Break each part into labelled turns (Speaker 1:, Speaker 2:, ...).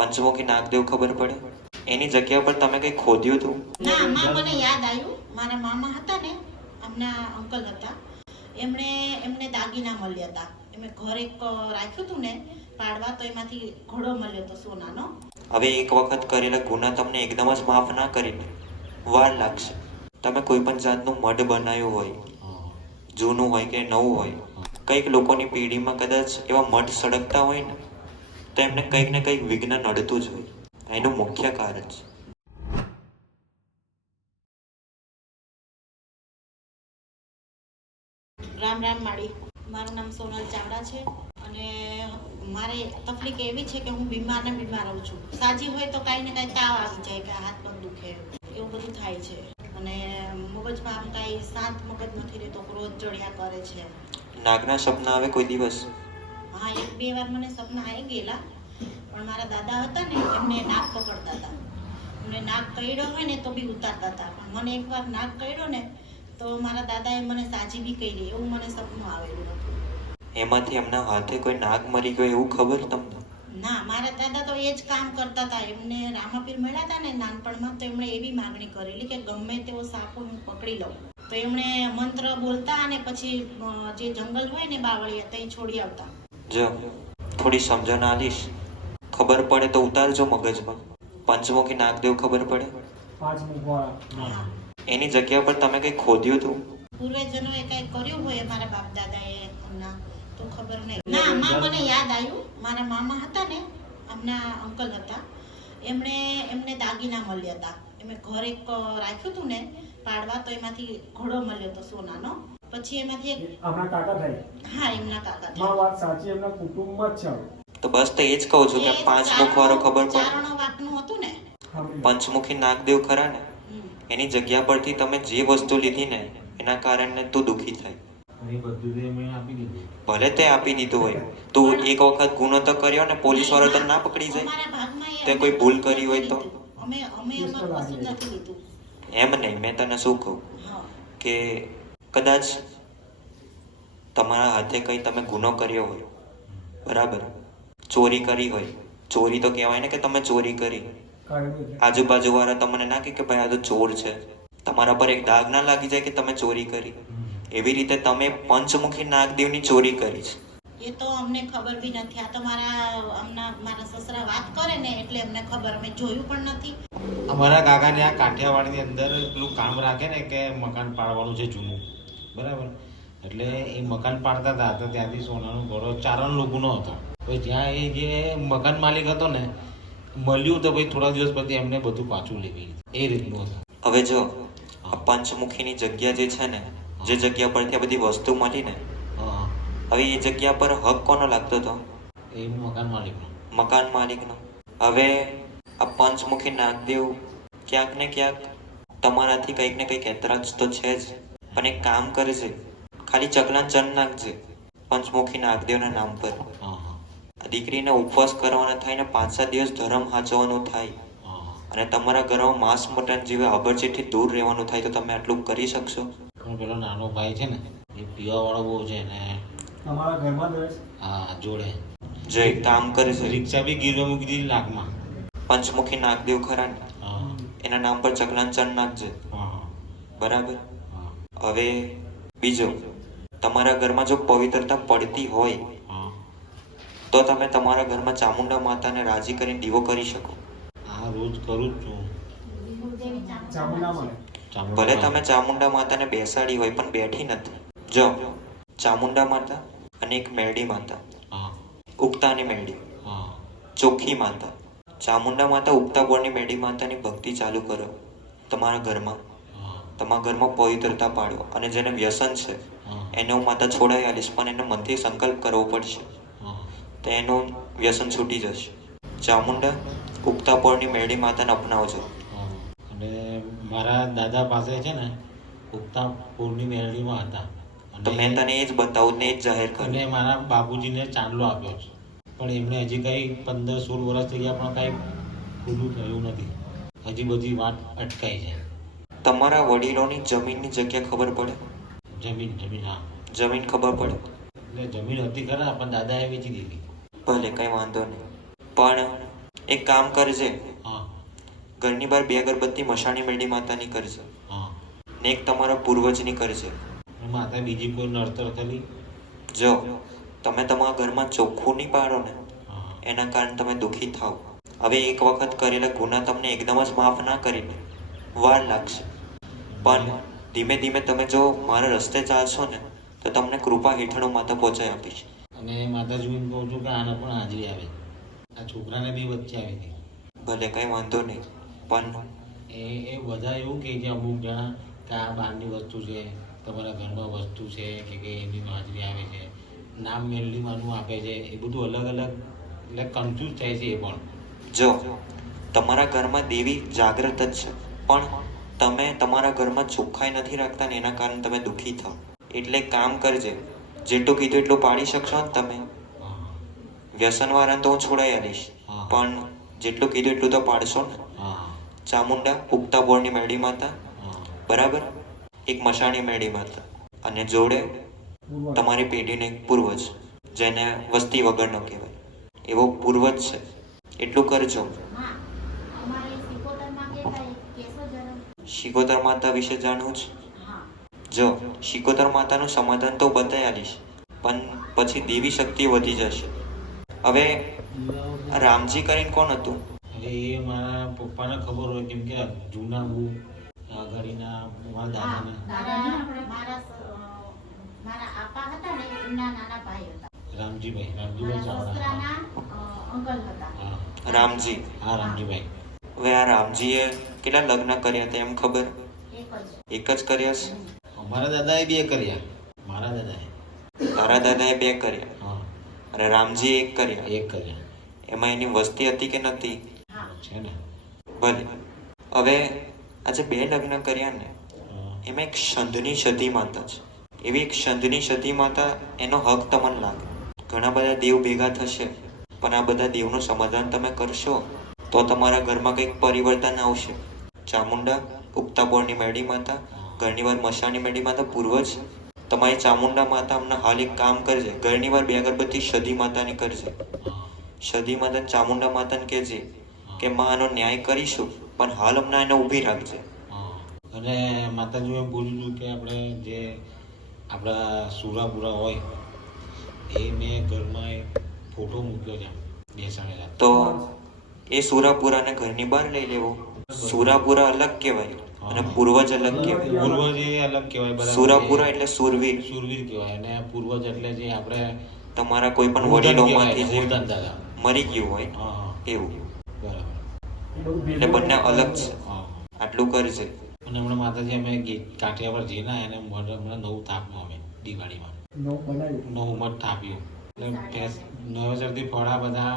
Speaker 1: પંચમુખી નાગદેવ ખબર પડે? એની જગ્યા પર તમે કંઈ ખોદ્યું હતું?
Speaker 2: ના માં મને યાદ આવ્યું. મારા મામા હતા ને એમના અંકલ હતા. એમણે એમને દાગીના મળ્યા હતા. એમણે ઘર એક રાખ્યું હતું ને પાડવા તો એમાંથી ઘોડો મળ્યો હતો સોનાનો.
Speaker 1: હવે એક વખત કરેલા ગુના તમને એકદમ જ માફ ના કરીને વાર લાગશે. તમે કોઈ પણ જાતનું મઢ બનાવ્યું હોય જૂનું હોય કે નવું હોય કંઈક લોકોની પેઢીમાં કદાચ એવા મઢ સળગતા હોય ને તો એમને કંઈક ને કંઈક વિઘ્ન નડતું જ હોય. એનું મુખ્ય કારણ છે.
Speaker 2: રામ રામ માળી. મારું નામ સોનલ ચાવડા છે અને મારે તકલીફ એવી છે કે હું બીમાર ને બીમાર રહું છું. સાજી હોય તો કાંઈ ને કાંઈ તાવ આવી જાય કે હાથ પગ દુખે એવું બધું થાય છે. અને મગજમાં આમ કાંઈ શાંત મગજ નથી રહેતો ક્રોધ ચડ્યા કરે છે.
Speaker 1: નાગના સપના આવે કોઈ દિવસ?
Speaker 2: હા એક બે વાર મને સપના આવી ગયેલા. પણ મારા દાદા હતા ને એમને નાક પકડતા હતા. એમને નાક કરડ્યો હોય ને તો બી ઉતારતા હતા. પણ મને એકવાર નાક કરડ્યો ને તો મારા દાદાએ મને સાજી બી કરી. એવું મને સપનું આવેલું હતું.
Speaker 1: એમાંથી એમના હાથે કોઈ નાક મરી ગયો એવું ખબર તમને?
Speaker 2: ના મારા દાદા તો એ જ કામ કરતા હતા. એમને રામાપીર મળ્યા હતા ને નાનપણમાં તો એમણે એવી માગણી કરેલી કે ગમે તેવો સાપો હું પકડી લઉં. તો એમણે મંત્ર બોલતા અને પછી જે જંગલ હોય ને બાવળીયા ત્યાં છોડી આવતા.
Speaker 1: જો થોડી સમજણ આલીશ. ખબર પડે તો ઉતારજો મગજમાં. પંચમુખી નાગદેવ ખબર પડે? એની જગ્યા પર તમે કઈ ખોદ્યું હતું?
Speaker 2: પૂર્વજનોએ કઈ કર્યું હોય મારા બાપ દાદાએ એમના તો ખબર નહીં. ના માં મને યાદ આવ્યું. મારા મામા હતા ને એમના અંકલ હતા. એમણે એમને દાગીના મળ્યા હતા. એમણે ઘર એક રાખ્યું હતું ને પાડવા તો એમાંથી ઘોડો મળ્યો હતો સોનાનો. પછી એમાંથી એક
Speaker 3: કાકા થાય
Speaker 2: હા એમના કાકા.
Speaker 3: માં વાત સાચી એમના કુટુંબમાં જ છે.
Speaker 1: તો બસ તો એ જ કહું છું કે પાંચમુખ વાળો ખબર પડે.
Speaker 2: ચારણો વાતનું હતું ને?
Speaker 1: પંચમુખી નાગદેવ ખરા ને? એની જગ્યા પરથી તમે જે વસ્તુ લીધી ને એના કારણે તું દુઃખી થાય.
Speaker 4: એ બધું તે મેં આપી દીધું.
Speaker 1: ભલે તે આપી દીધું હોય. તું એક વખત ગુનો તો કર્યો ને પોલીસ વાળો તો ના પકડી જાય. તે કોઈ ભૂલ કરી હોય તો?
Speaker 2: નથી લીધું. અમે અમે એમાં કશું જ નથી લીધું
Speaker 1: એમ નહીં મેં તને શું કહું? કે કદાચ તમારા હાથે કંઈ તમે ગુનો કર્યો હોય બરાબર? ચોરી કરી હોય. ચોરી તો કહેવાય ને કે તમે ચોરી કરી.
Speaker 3: આજુબાજુવાળા
Speaker 1: આજુબાજુ વાળા તમને ના કે ભાઈ આ તો ચોર છે. તમારા પર એક દાગ ના લાગી જાય કે તમે ચોરી કરી. એવી રીતે તમે પંચમુખી નાગદેવની ચોરી કરી છે.
Speaker 2: એ તો અમને ખબર બી નથી. આ તો મારા અમના મારા સસરા વાત કરે ને એટલે અમને ખબર. અમે જોયું પણ નથી.
Speaker 4: અમારા કાકાને આ કાઠિયાવાડની અંદર પેલું કામ રાખે ને કે મકાન પાડવાનું છે જૂનું. બરાબર? એટલે એ મકાન પાડતા હતા તો ત્યાંથી સોનાનો ઘોડો ચારણ લોકોનો હતો. પછી જ્યાં એ જે મકાન માલિક હતો ને મળ્યું તો ભાઈ થોડા દિવસ પછી એમને બધું પાછું લેવી એ રીતનું હતું.
Speaker 1: હવે જો આ પંચમુખીની જગ્યા જે છે ને જે જગ્યા પરથી આ બધી વસ્તુ મળી ને હવે એ જગ્યા પર હક કોનો લાગતો હતો?
Speaker 4: એ મકાન માલિકનો.
Speaker 1: મકાન માલિકનો. હવે આ પંચમુખી નાગદેવ ક્યાંક ને ક્યાંક તમારાથી કંઈક ને કંઈક એતરાજ તો છે જ. પણ એક કામ કરજે. ખાલી ચકલા ચન નાખજે પંચમુખી નાગદેવના નામ પર. દીકરીને ઉપવાસ કરવાના થાય ને પાંચ સાત દિવસ ધર્મ હાચવાનું થાય. અને તમારા ઘરમાં માંસ મટન જેવી અબરજીથી દૂર રહેવાનું થાય તો તમે આટલું કરી શકશો?
Speaker 4: પેલો નાનો ભાઈ છે ને એ પીવાવાળો બહુ છે ને
Speaker 3: તમારા ઘરમાં દરેક
Speaker 4: હા જોડે.
Speaker 1: જો એક કામ કરજે
Speaker 4: રિક્ષા બી ગીરવા મૂકી દીધી લાખમાં
Speaker 1: પંચમુખી નાગદેવ ખરા ને એના નામ પર ચકલાન નાખજે બરાબર? હવે બીજો તમારા ઘરમાં જો પવિત્રતા પડતી હોય તો તમે તમારા ઘરમાં ચામુંડા માતાને રાજી કરીને દીવો કરી શકો.
Speaker 4: હા રોજ કરું જ છું.
Speaker 1: ભલે તમે ચામુંડા માતાને બેસાડી હોય પણ બેઠી નથી. જો ચામુંડા માતા અને એક મેરડી માતા. ઉગતાની મેરડી. ચોખ્ખી માતા. ચામુંડા માતા ઉગતા બોળની મેરડી માતાની ભક્તિ ચાલુ કરો. તમારા ઘરમાં. તમારા ઘરમાં પવિત્રતા પાડો અને જેને વ્યસન છે એને હું માતા છોડાવી આલીશ પણ એને મનથી સંકલ્પ કરવો પડશે. તો એનું વ્યસન છૂટી જશે. ચામુંડા ઉગતા પોળની મેરડી માતાને અપનાવજો.
Speaker 4: અને મારા દાદા પાસે છે ને ઉગતા પૂરની મેરડીમાં હતા.
Speaker 1: તો મેં તને એ જ બતાવું ને એ જ જાહેર
Speaker 4: અને મારા બાબુજીને ચાંદલો આપ્યો છે. પણ એમણે હજી કંઈ પંદર સોળ વર્ષ થઈ ગયા પણ કાંઈ ખુલ્લું થયું નથી. હજી બધી વાત અટકાઈ છે.
Speaker 1: તમારા વડીલોની જમીનની જગ્યા ખબર પડે?
Speaker 4: જમીન જમીન હા.
Speaker 1: જમીન ખબર પડે?
Speaker 4: એટલે જમીન હતી ખરા પણ દાદાએ વેચી દીધી.
Speaker 1: ભલે કંઈ વાંધો નહીં. પણ એક કામ કરજે.
Speaker 4: હા.
Speaker 1: ઘરની બહાર બે અગરબત્તી મશાણી મેળી માતાની કરજે.
Speaker 4: હા.
Speaker 1: ને એક તમારા પૂર્વજની કરજે.
Speaker 4: માતા બીજી કોઈ નડતર કરી
Speaker 1: જો તમે તમારા ઘરમાં ચોખ્ખું નહીં પાડો ને એના કારણે તમે દુઃખી થાવ હવે એક વખત કરેલા ગુના તમને એકદમ જ માફ ના કરીને વાર લાગશે. પણ ધીમે ધીમે તમે જો મારા રસ્તે ચાલશો ને તો તમને કૃપા હેઠળ હું માતા પહોંચાઈ આપીશ.
Speaker 4: અને માતાજીને કહું છું કે આને પણ હાજરી આવે. આ છોકરાને બી વચ્ચે આવી ગઈ.
Speaker 1: ભલે કંઈ વાંધો નહીં પણ
Speaker 4: એ એ બધા એવું કહે છે અમુક જણા કે આ બહારની વસ્તુ છે. તમારા ઘરમાં વસ્તુ છે કે કે એની હાજરી આવે છે? નામ મેલડીમાંનું આપે છે? એ બધું અલગ અલગ એટલે કન્ફ્યુઝ થાય છે એ પણ.
Speaker 1: જો તમારા ઘરમાં દેવી જાગ્રત જ છે પણ તમે તમારા ઘરમાં ચોખ્ખાઈ નથી રાખતા ને એના કારણે તમે દુઃખી થાવ. એટલે કામ કરજે જેટલું કીધું એટલું પાડી શકશો ને તમે. વ્યસનવાળાને તો હું છોડાઈ આવીશ પણ જેટલું કીધું એટલું તો પાડશો ને. ચામુંડા ઉગતા બોરની મેળી માતા. બરાબર? એક મશાણી મેળી માતા અને જોડે તમારી પેઢીને એક પૂર્વજ, જેને વસ્તી વગરનો કહેવાય. એવો પૂર્વજ છે. એટલું કરજો. શિકોતર માતા વિશે જાણવું છે? જો, શિકોતર માતાનું સમાધાન તો બતાવી પણ પછી દેવી શક્તિ વધી જશે. હવે રામજી કરીને કોણ હતું?
Speaker 4: એ મારા પપ્પાને ખબર હોય, કેમ કે જૂના બહુ આગળના મારા
Speaker 2: હા મારા આપા હતા ને એમના નાના ભાઈ હતા.
Speaker 4: રામજીભાઈ રામજીભાઈ ચાવડા
Speaker 2: અંકલ હતા.
Speaker 1: રામજી.
Speaker 4: હા રામજીભાઈ.
Speaker 1: હવે આ રામજીએ કેટલા લગ્ન કર્યા હતા એમ ખબર?
Speaker 2: એક જ.
Speaker 1: કર્યા છે?
Speaker 4: અમારા દાદાએ બે કર્યા. મારા દાદાએ.
Speaker 1: તારા દાદાએ બે કર્યા?
Speaker 4: હા.
Speaker 1: અને રામજીએ એક કર્યા?
Speaker 4: એક કર્યા.
Speaker 1: એમાં એની વસ્તી હતી કે નથી?
Speaker 4: છે ને.
Speaker 1: ભલે. હવે આજે બે લગ્ન કર્યા ને એમાં એક સંધની સતી માતા છે. એવી એક સંધની સતી માતા એનો હક તમને લાગે. ઘણા બધા દેવ ભેગા થશે પણ આ બધા દેવનું સમાધાન તમે કરશો તો તમારા ઘરમાં કંઈક પરિવર્તન આવશે. ચામુંડા ઉગતા બોરની મેળી માતા ઘરની વાર મશાની મેડી માતા પૂર્વજ તમારી ચામુંડા માતા અમને હાલ એક કામ કરજે ઘરની વાર બે અગરબત્તી સદી માતાની કરજે. સદી માતા ચામુંડા માતાને કહેજે કે માં આનો ન્યાય કરીશું. પણ હાલ હમણાં એને ઊભી રાખજે.
Speaker 4: અને અને માતાજીએ બોલ્યું કે આપણે જે આપણા સુરાપુરા હોય એ મેં ઘરમાં એક ફોટો મૂક્યો છે બેસાડેલા.
Speaker 1: તો એ સુરાપુરાને ઘરની બહાર લઈ લેવો. સુરાપુરા અલગ કહેવાય અને પૂર્વજ અલગ કહેવાય.
Speaker 4: પૂર્વજ એ અલગ કહેવાય બરાબર.
Speaker 1: સુરાપુરા એટલે સુરવીર.
Speaker 4: સુરવીર કહેવાય અને પૂર્વજ એટલે જે આપણે
Speaker 1: તમારા કોઈ પણ વડીલોમાંથી જે મરી ગયું હોય એવું.
Speaker 4: બરાબર.
Speaker 3: બધું
Speaker 1: એટલે બંને અલગ છે. આટલું કરજે
Speaker 4: અને હમણાં માતાજી અમે કાંઠિયા પર જઈને એને હમણાં નવું થાપ્યું અમે દિવાળીમાં.
Speaker 3: નવું
Speaker 4: મઠ થાપ્યું. એટલે નવેસરથી ફળા બધા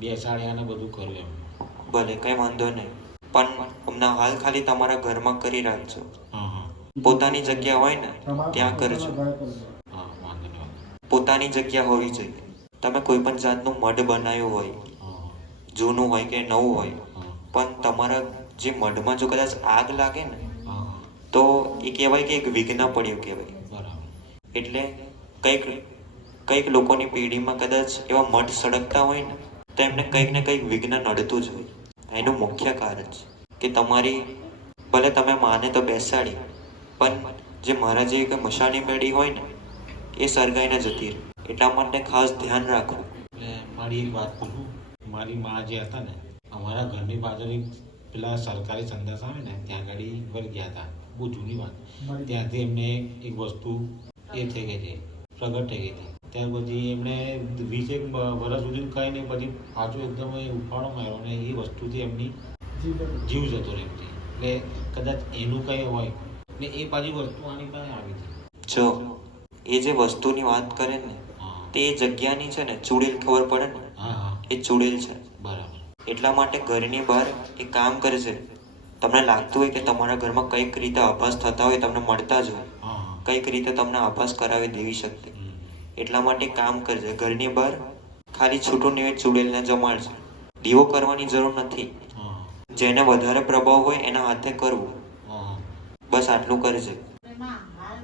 Speaker 4: બેસાડ્યા ને બધું કર્યું એમ.
Speaker 1: ભલે કઈ વાંધો નહીં. પણ હમણાં હાલ ખાલી તમારા ઘરમાં કરી રાખજો. પોતાની જગ્યા હોય ને ત્યાં કરજો.
Speaker 3: પોતાના ઘરે કરજો.
Speaker 4: હા વાંધો નહીં
Speaker 1: પોતાની જગ્યા હોવી જોઈએ. તમે કોઈ પણ જાતનું મઢ બનાવ્યું હોય જૂનું હોય કે નવું હોય પણ તમારા જે મઢમાં જો કદાચ આગ લાગે ને તો એ કહેવાય કે એક વિઘ્ન પડ્યું કહેવાય એટલે કંઈક કંઈક લોકોની પેઢીમાં કદાચ એવા મઠ સળગતા હોય ને તો એમને કંઈક ને કંઈક વિઘ્ન નડતું જ હોય. એનું મુખ્ય કારણ છે કે તમારી ભલે તમે માને તો બેસાડી પણ જે મારા જેવી કે મશાની પેઢી હોય ને એ સરગાઈને જતી રહે. એટલા માટે ખાસ ધ્યાન રાખવું.
Speaker 4: એટલે મારી એક વાત કહું મારી મા જે હતા ને અમારા ઘરની બાજુ એક પેલા સરકારી સંદાસ આવે ને ત્યાં આગળ વર ગયા હતા. બહુ જૂની વાત. ત્યાંથી એમને એક વસ્તુ એ થઈ ગઈ હતી. પ્રગટ થઈ ગઈ હતી. ત્યાર પછી એમણે વીસેક વર્ષ સુધી કંઈ નહીં પછી પાછું એકદમ એ ઉફાળો માર્યો અને એ વસ્તુથી એમની
Speaker 3: જીવ
Speaker 4: જતો રહ્યો. એટલે કદાચ એનું કંઈ હોય ને એ પાછી વસ્તુ આની પાસે આવી હતી.
Speaker 1: જો એ જે વસ્તુની વાત કરે ને તે જગ્યાની છે ને ચૂડેલ ખબર પડે ને?
Speaker 4: હા હા.
Speaker 1: એ ચૂડેલ છે. એટલા માટે ઘરની બહાર એ કામ કરશે તમને લાગતું હોય કે તમારા ઘરમાં કંઈક રીતે આભાસ થતા હોય તમને મળતા જ હોય. કંઈક રીતે તમને આભાસ કરાવી દેવી શકતી. એટલા માટે કામ કરજે ઘરની બહાર ખાલી છૂટું નિવેદ ચૂડેલને જમાડશે દીવો કરવાની જરૂર નથી. જેને વધારે પ્રભાવ હોય એના હાથે કરવું. બસ આટલું કરજે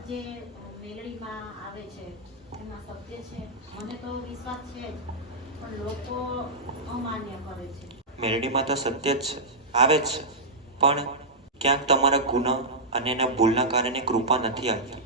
Speaker 2: જે મેલડીમાં આવે છે એમાં સત્ય છે. મને તો વિશ્વાસ છે જ પણ લોકો અમાન્ય કરે છે.
Speaker 1: મેલડીમાં તો સત્ય જ છે, આવે જ છે. પણ ક્યાંક તમારા ગુનો અને એના ભૂલના કારણે કૃપા નથી આવતી